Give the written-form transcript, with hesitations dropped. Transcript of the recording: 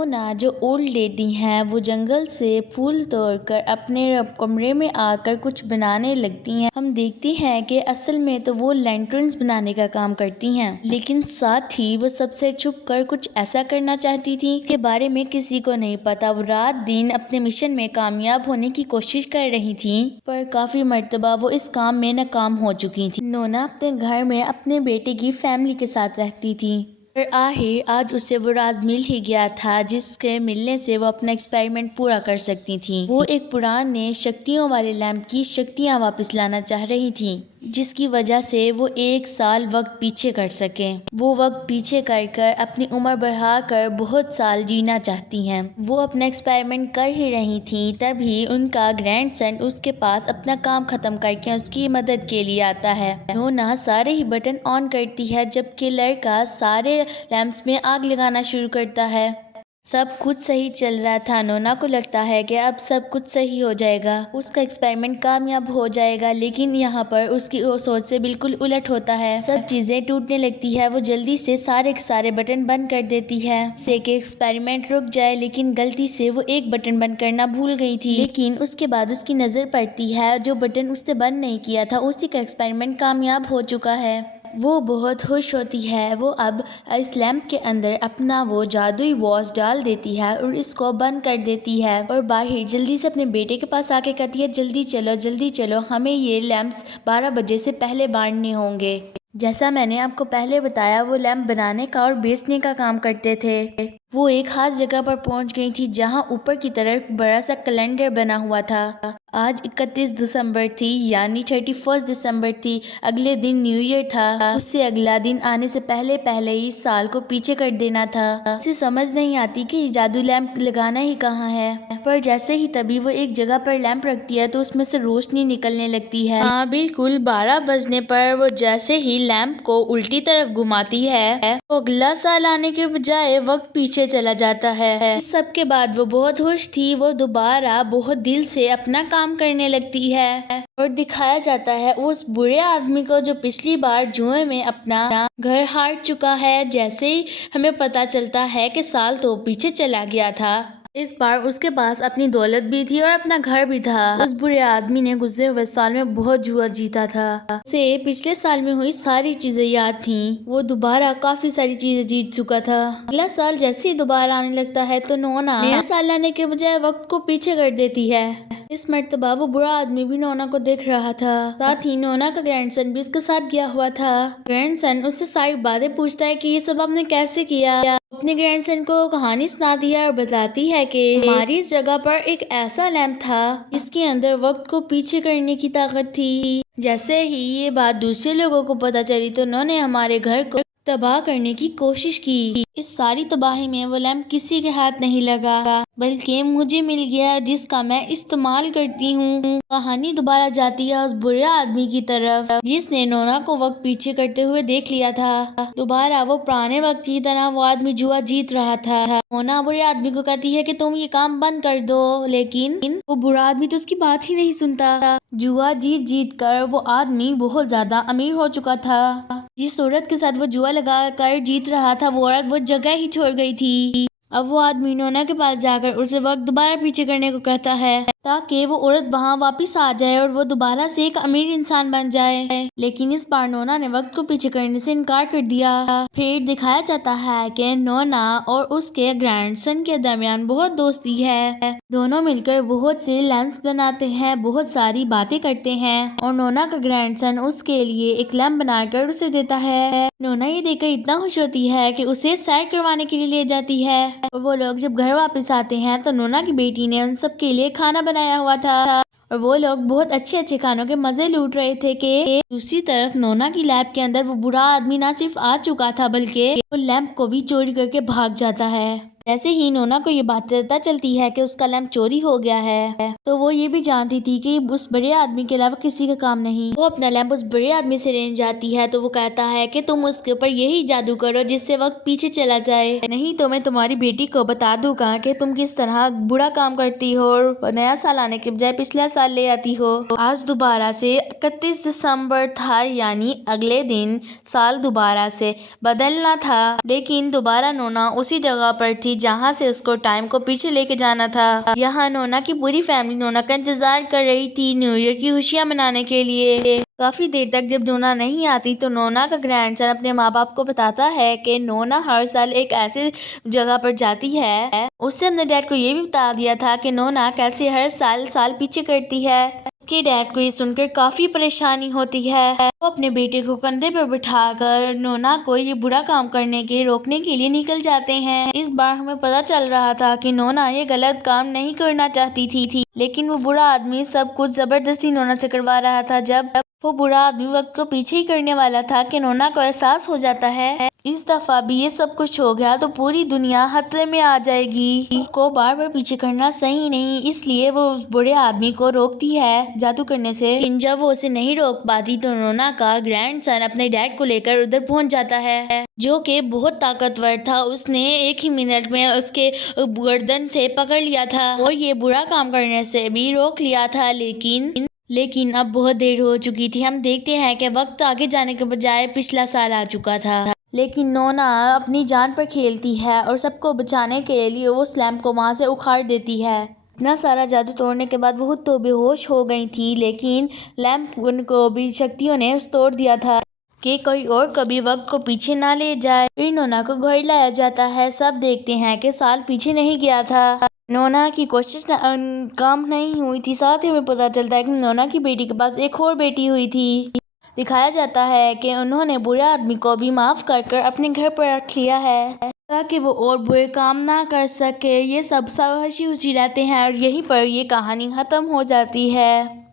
नोना जो old lady हैं वो जंगल से फूल तोड़कर अपने कमरे में आकर कुछ बनाने लगती हैं। हम देखते हैं कि असल में तो वो लैंटर्न्स बनाने का काम करती हैं, लेकिन साथ ही वो सबसे छुप कर कुछ ऐसा करना चाहती थी के बारे में किसी को नहीं पता। वो रात दिन अपने मिशन में कामयाब होने की कोशिश कर रही थी, पर काफी मर्तबा वो इस काम में नाकाम हो चुकी थी। नोना अपने घर में अपने बेटे की फैमिली के साथ रहती थी, पर आखिर आज उसे वो राज मिल ही गया था जिसके मिलने से वो अपना एक्सपेरिमेंट पूरा कर सकती थी। वो एक पुराने शक्तियों वाले लैंप की शक्तियाँ वापस लाना चाह रही थी, जिसकी वजह से वो 1 साल वक्त पीछे कर सके। वो वक्त पीछे कर अपनी उम्र बढ़ाकर बहुत साल जीना चाहती हैं। वो अपना एक्सपेरिमेंट कर ही रही थी, तभी उनका ग्रैंडसन उसके पास अपना काम खत्म करके उसकी मदद के लिए आता है। नोना सारे ही बटन ऑन करती है, जबकि लड़का सारे लैंप्स में आग लगाना शुरू करता है। सब कुछ सही चल रहा था। नोना को लगता है कि अब सब कुछ सही हो जाएगा, उसका एक्सपेरिमेंट कामयाब हो जाएगा, लेकिन यहाँ पर उसकी सोच से बिल्कुल उलट होता है। सब चीजें टूटने लगती है। वो जल्दी से सारे के सारे बटन बंद कर देती है से कि एक्सपेरिमेंट रुक जाए, लेकिन गलती से वो एक बटन बंद करना भूल गई थी। लेकिन उसके बाद उसकी नजर पड़ती है जो बटन उसने बंद नहीं किया था, उसी का एक्सपेरिमेंट कामयाब हो चुका है। वो बहुत खुश होती है। वो अब इस लैंप के अंदर अपना वो जादुई वॉच डाल देती है और इसको बंद कर देती है, और बाहर जल्दी से अपने बेटे के पास आके कहती है, जल्दी चलो, हमें ये लैंप्स 12 बजे से पहले बांटने होंगे। जैसा मैंने आपको पहले बताया, वो लैंप बनाने का और बेचने का काम करते थे। वो एक खास जगह पर पहुंच गई थी जहां ऊपर की तरफ बड़ा सा कैलेंडर बना हुआ था। आज 31 दिसंबर थी, यानी 31 दिसंबर थी। अगले दिन न्यू ईयर था। उससे अगला दिन आने से पहले पहले ही साल को पीछे कर देना था। उसे समझ नहीं आती कि जादू लैंप लगाना ही कहाँ है, पर जैसे ही तभी वो एक जगह पर लैंप रखती है तो उसमें से रोशनी निकलने लगती है। हाँ बिल्कुल, 12 बजने पर वो जैसे ही लैंप को उल्टी तरफ घुमाती है तो अगला साल आने के बजाय वक्त पीछे चला जाता है। इस सब के बाद वो बहुत खुश थी। वो दोबारा बहुत दिल से अपना काम करने लगती है, और दिखाया जाता है उस बुरे आदमी को जो पिछली बार जुए में अपना घर हार चुका है। जैसे ही हमें पता चलता है कि साल तो पीछे चला गया था, इस बार उसके पास अपनी दौलत भी थी और अपना घर भी था। उस बुरे आदमी ने गुजरे हुए साल में बहुत जुआ जीता था। उसे पिछले साल में हुई सारी चीजें याद थीं। वो दोबारा काफी सारी चीजें जीत चुका था। अगला साल जैसे ही दोबारा आने लगता है तो नोना नया साल लाने के बजाय वक्त को पीछे कर देती है। इस मर्तबा वो बुरा आदमी भी नोना को देख रहा था, साथ ही नोना का ग्रैंडसन भी उसके साथ गया हुआ था। ग्रैंडसन उससे सारी बातें पूछता है कि ये सब आपने कैसे किया। अपने ग्रैंडसन को कहानी सुनाती है और बताती है कि हमारी इस जगह पर एक ऐसा लैंप था जिसके अंदर वक्त को पीछे करने की ताकत थी। जैसे ही ये बात दूसरे लोगों को पता चली तो उन्होंने हमारे घर को तबाह करने की कोशिश की। इस सारी तबाही में वो लैंप किसी के हाथ नहीं लगा, बल्कि मुझे मिल गया, जिसका मैं इस्तेमाल करती हूँ। कहानी दोबारा जाती है उस बुरे आदमी की तरफ जिसने नोना को वक्त पीछे करते हुए देख लिया था। दोबारा वो पुराने वक्त की तरह वो आदमी जुआ जीत रहा था। नोना बुरे आदमी को कहती है कि तुम ये काम बंद कर दो, लेकिन वो बुरा आदमी तो उसकी बात ही नहीं सुनता। जुआ जीत कर वो आदमी बहुत ज्यादा अमीर हो चुका था। जिस औरत के साथ वो जुआ लगा कर जीत रहा था, वो औरत वो जगह ही छोड़ गई थी। अब वो आदमी नोना के पास जाकर उसे वक्त दोबारा पीछे करने को कहता है ताकि वो औरत वहाँ वापस आ जाए और वो दोबारा से एक अमीर इंसान बन जाए। लेकिन इस बार नोना ने वक्त को पीछे करने से इनकार कर दिया। फिर दिखाया जाता है कि नोना और उसके ग्रैंडसन के दरमियान बहुत दोस्ती है। दोनों मिलकर बहुत से लैंप्स बनाते हैं, बहुत सारी बातें करते हैं, और नोना का ग्रैंडसन उसके लिए एक लैंप बनाकर उसे देता है। नोना ये देखकर इतना खुश होती है कि उसे सैर करवाने के लिए ले जाती है। वो लोग जब घर वापस आते हैं तो नोना की बेटी ने उन सब के लिए खाना बनाया हुआ था, और वो लोग बहुत अच्छे अच्छे खानों के मजे लूट रहे थे कि दूसरी तरफ नोना की लैब के अंदर वो बुरा आदमी ना सिर्फ आ चुका था, बल्कि वो लैंप को भी चोरी करके भाग जाता है। जैसे ही नोना को ये बात पता चलती है कि उसका लैंप चोरी हो गया है, तो वो ये भी जानती थी कि उस बड़े आदमी के अलावा किसी का काम नहीं। वो अपना लैंप उस बड़े आदमी से लेने जाती है, तो वो कहता है कि तुम उसके ऊपर यही जादू करो जिससे वक्त पीछे चला जाए, नहीं तो मैं तुम्हारी बेटी को बता दूंगा कि तुम किस तरह बुरा काम करती हो और नया साल आने के बजाय पिछला साल ले आती हो। आज दोबारा से 31 दिसंबर था, यानी अगले दिन साल दोबारा से बदलना था, लेकिन दोबारा नोना उसी जगह पर थी थी जहाँ से उसको टाइम को पीछे लेके जाना था। यहाँ नोना की पूरी फैमिली नोना का इंतजार कर रही थी न्यू ईयर की खुशियाँ मनाने के लिए। काफी देर तक जब नोना नहीं आती तो नोना का ग्रैंडसन अपने माँ बाप को बताता है कि नोना हर साल एक ऐसी जगह पर जाती है। उससे अपने डैड को ये भी बता दिया था कि नोना कैसे हर साल पीछे करती है। उसके डैड को ये सुनकर काफी परेशानी होती है। वो अपने बेटे को कंधे पर बिठाकर नोना को ये बुरा काम करने के रोकने के लिए निकल जाते हैं। इस बार हमें पता चल रहा था कि नोना ये गलत काम नहीं करना चाहती थी, लेकिन वो बुरा आदमी सब कुछ जबरदस्ती नोना से करवा रहा था। जब वो बुरा आदमी वक्त को पीछे ही करने वाला था कि नोना को एहसास हो जाता है इस दफा भी ये सब कुछ हो गया तो पूरी दुनिया खतरे में आ जाएगी। को बार बार पीछे करना सही नहीं, इसलिए वो उस बुरे आदमी को रोकती है जादू करने से। लेकिन जब वो उसे नहीं रोक पाती तो नोना का ग्रैंडसन अपने डैड को लेकर उधर पहुंच जाता है, जो कि बहुत ताकतवर था। उसने एक ही मिनट में उसके गर्दन से पकड़ लिया था और ये बुरा काम करने से भी रोक लिया था। लेकिन अब बहुत देर हो चुकी थी। हम देखते हैं कि वक्त आगे जाने के बजाय पिछला साल आ चुका था। लेकिन नोना अपनी जान पर खेलती है और सबको बचाने के लिए वो लैंप को वहां से उखाड़ देती है। इतना सारा जादू तोड़ने के बाद वो तो बेहोश हो गई थी, लेकिन लैंप को भी शक्तियों ने तोड़ दिया था कि कोई और कभी वक्त को पीछे ना ले जाए। फिर नोना को घर लाया जाता है। सब देखते हैं कि साल पीछे नहीं गया था। नोना की कोशिश काम नहीं हुई थी। साथ ही हमें पता चलता है कि नोना की बेटी के पास एक और बेटी हुई थी। दिखाया जाता है कि उन्होंने बुरे आदमी को भी माफ कर अपने घर पर रख लिया है ताकि वो और बुरे काम ना कर सके। ये सब हंसी खुशी रहते हैं और यहीं पर ये कहानी खत्म हो जाती है।